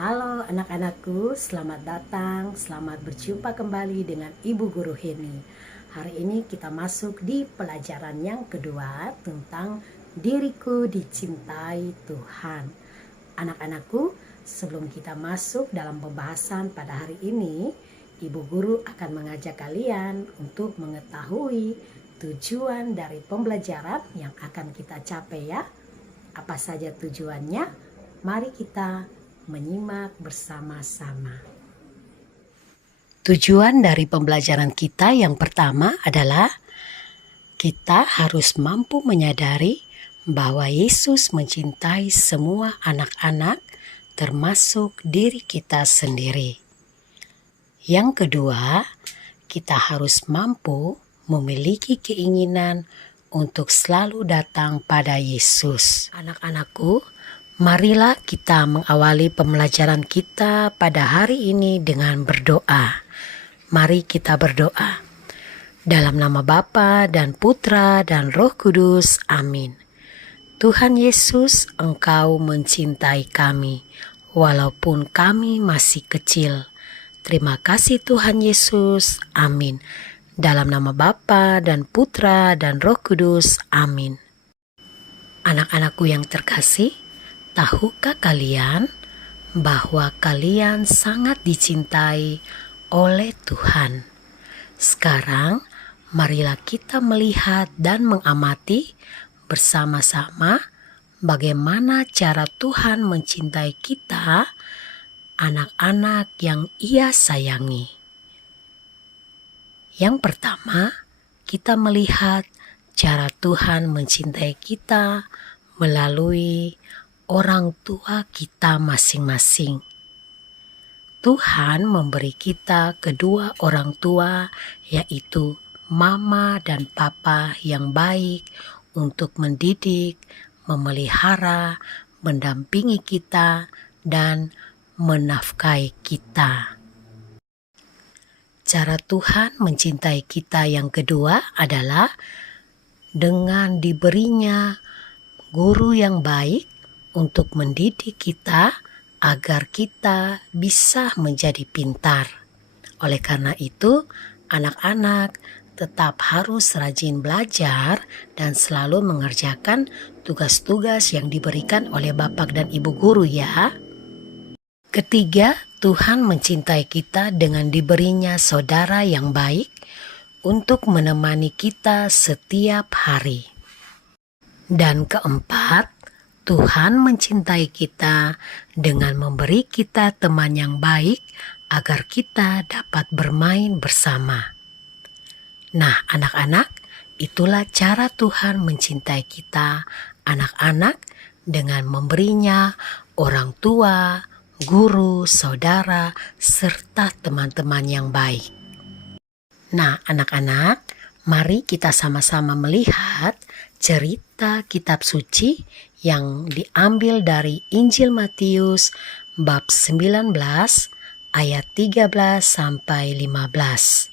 Halo anak-anakku, selamat datang, selamat berjumpa kembali dengan Ibu Guru Heni. Hari ini kita masuk di pelajaran yang kedua tentang diriku dicintai Tuhan. Anak-anakku, sebelum kita masuk dalam pembahasan pada hari ini, Ibu Guru akan mengajak kalian untuk mengetahui tujuan dari pembelajaran yang akan kita capai ya. Apa saja tujuannya? Mari kita menyimak bersama-sama. Tujuan dari pembelajaran kita yang pertama adalah kita harus mampu menyadari bahwa Yesus mencintai semua anak-anak termasuk diri kita sendiri. Yang kedua, kita harus mampu memiliki keinginan untuk selalu datang pada Yesus. Anak-anakku, marilah kita mengawali pembelajaran kita pada hari ini dengan berdoa. Mari kita berdoa. Dalam nama Bapa dan Putra dan Roh Kudus. Amin. Tuhan Yesus, Engkau mencintai kami, walaupun kami masih kecil. Terima kasih Tuhan Yesus. Amin. Dalam nama Bapa dan Putra dan Roh Kudus. Amin. Anak-anakku yang terkasih, tahukah kalian bahwa kalian sangat dicintai oleh Tuhan? Sekarang, marilah kita melihat dan mengamati bersama-sama bagaimana cara Tuhan mencintai kita, anak-anak yang Ia sayangi. Yang pertama, kita melihat cara Tuhan mencintai kita melalui orang tua kita masing-masing. Tuhan memberi kita kedua orang tua, yaitu mama dan papa yang baik untuk mendidik, memelihara, mendampingi kita, dan menafkahi kita. Cara Tuhan mencintai kita yang kedua adalah dengan diberinya guru yang baik untuk mendidik kita agar kita bisa menjadi pintar. Oleh karena itu, anak-anak tetap harus rajin belajar dan selalu mengerjakan tugas-tugas yang diberikan oleh Bapak dan Ibu guru ya. Ketiga, Tuhan mencintai kita dengan diberinya saudara yang baik untuk menemani kita setiap hari. Dan keempat, Tuhan mencintai kita dengan memberi kita teman yang baik agar kita dapat bermain bersama. Nah, anak-anak, itulah cara Tuhan mencintai kita, anak-anak, dengan memberinya orang tua, guru, saudara, serta teman-teman yang baik. Nah, anak-anak, mari kita sama-sama melihat cerita kitab suci yang diambil dari Injil Matius bab 19 ayat 13 sampai 15.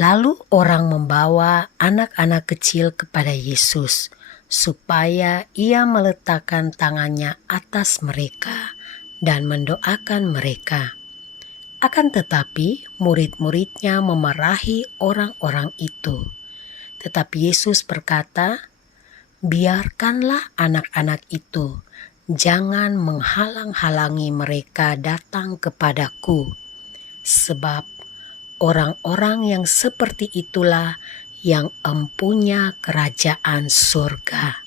Lalu orang membawa anak-anak kecil kepada Yesus supaya ia meletakkan tangannya atas mereka dan mendoakan mereka. Akan tetapi murid-muridnya memarahi orang-orang itu. Tetapi Yesus berkata, "Biarkanlah anak-anak itu, jangan menghalang-halangi mereka datang kepadaku, sebab orang-orang yang seperti itulah yang empunya kerajaan surga."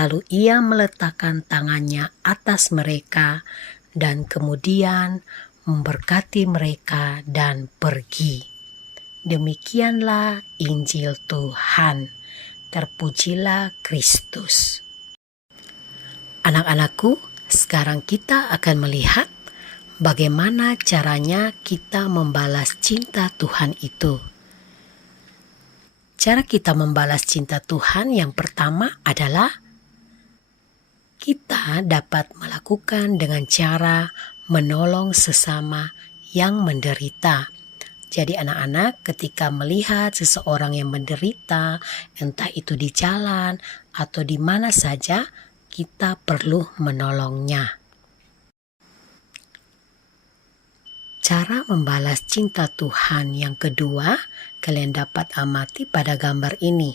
Lalu ia meletakkan tangannya atas mereka dan kemudian memberkati mereka dan pergi. Demikianlah Injil Tuhan. Terpujilah Kristus. Anak-anakku, sekarang kita akan melihat bagaimana caranya kita membalas cinta Tuhan itu. Cara kita membalas cinta Tuhan yang pertama adalah kita dapat melakukan dengan cara menolong sesama yang menderita. Jadi anak-anak ketika melihat seseorang yang menderita, entah itu di jalan atau di mana saja, kita perlu menolongnya. Cara membalas cinta Tuhan yang kedua kalian dapat amati pada gambar ini,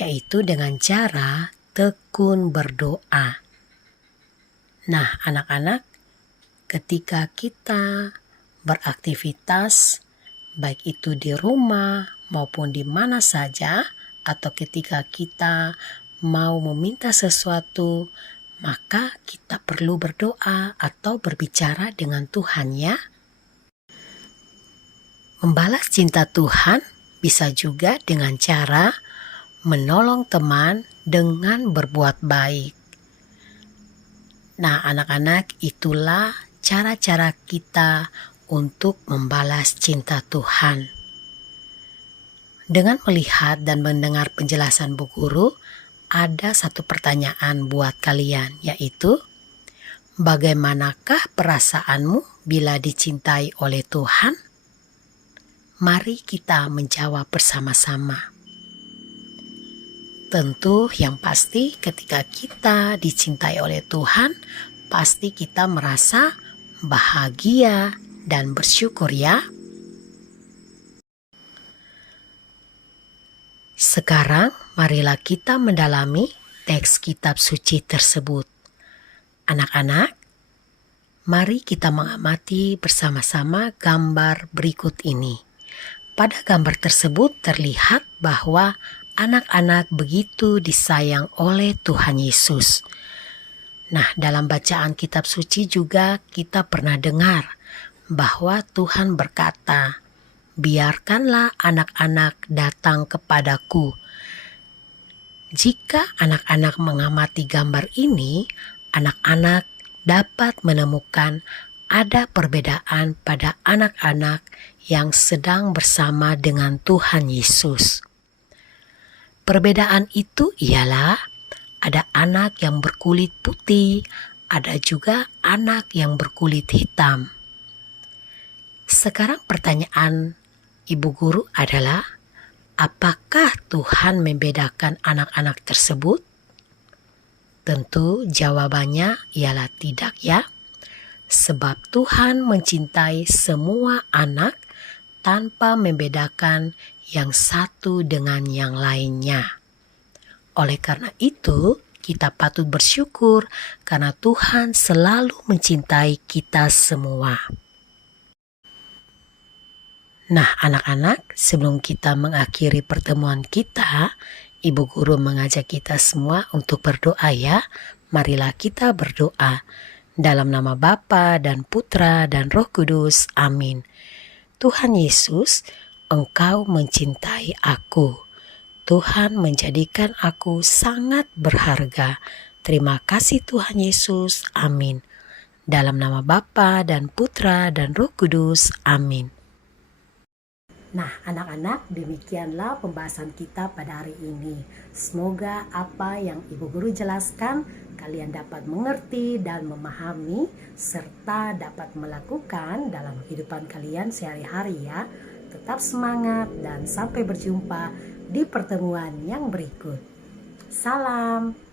yaitu dengan cara tekun berdoa. Nah, anak-anak, ketika kita beraktivitas, baik itu di rumah maupun di mana saja, atau ketika kita mau meminta sesuatu, maka kita perlu berdoa atau berbicara dengan Tuhan ya. Membalas cinta Tuhan bisa juga dengan cara menolong teman dengan berbuat baik. Nah, anak-anak, itulah cara-cara kita untuk membalas cinta Tuhan. Dengan melihat dan mendengar penjelasan Bu Guru, ada satu pertanyaan buat kalian, yaitu bagaimanakah perasaanmu bila dicintai oleh Tuhan? Mari kita menjawab bersama-sama. Tentu yang pasti ketika kita dicintai oleh Tuhan, pasti kita merasa bahagia dan bersyukur ya. Sekarang marilah kita mendalami teks kitab suci tersebut. Anak-anak, mari kita mengamati bersama-sama gambar berikut ini. Pada gambar tersebut terlihat bahwa anak-anak begitu disayang oleh Tuhan Yesus. Nah, dalam bacaan kitab suci juga kita pernah dengar bahwa Tuhan berkata, "Biarkanlah anak-anak datang kepadaku." Jika anak-anak mengamati gambar ini, anak-anak dapat menemukan ada perbedaan pada anak-anak yang sedang bersama dengan Tuhan Yesus. Perbedaan itu ialah ada anak yang berkulit putih, ada juga anak yang berkulit hitam. Sekarang pertanyaan Ibu Guru adalah, apakah Tuhan membedakan anak-anak tersebut? Tentu jawabannya ialah tidak ya. Sebab Tuhan mencintai semua anak tanpa membedakan yang satu dengan yang lainnya. Oleh karena itu, kita patut bersyukur karena Tuhan selalu mencintai kita semua. Nah, anak-anak, sebelum kita mengakhiri pertemuan kita, Ibu Guru mengajak kita semua untuk berdoa ya. Marilah kita berdoa. Dalam nama Bapa dan Putra dan Roh Kudus. Amin. Tuhan Yesus, Engkau mencintai aku. Tuhan menjadikan aku sangat berharga. Terima kasih Tuhan Yesus. Amin. Dalam nama Bapa dan Putra dan Roh Kudus. Amin. Nah, anak-anak, demikianlah pembahasan kita pada hari ini. Semoga apa yang Ibu Guru jelaskan kalian dapat mengerti dan memahami serta dapat melakukan dalam kehidupan kalian sehari-hari ya. Tetap semangat dan sampai berjumpa di pertemuan yang berikut. Salam.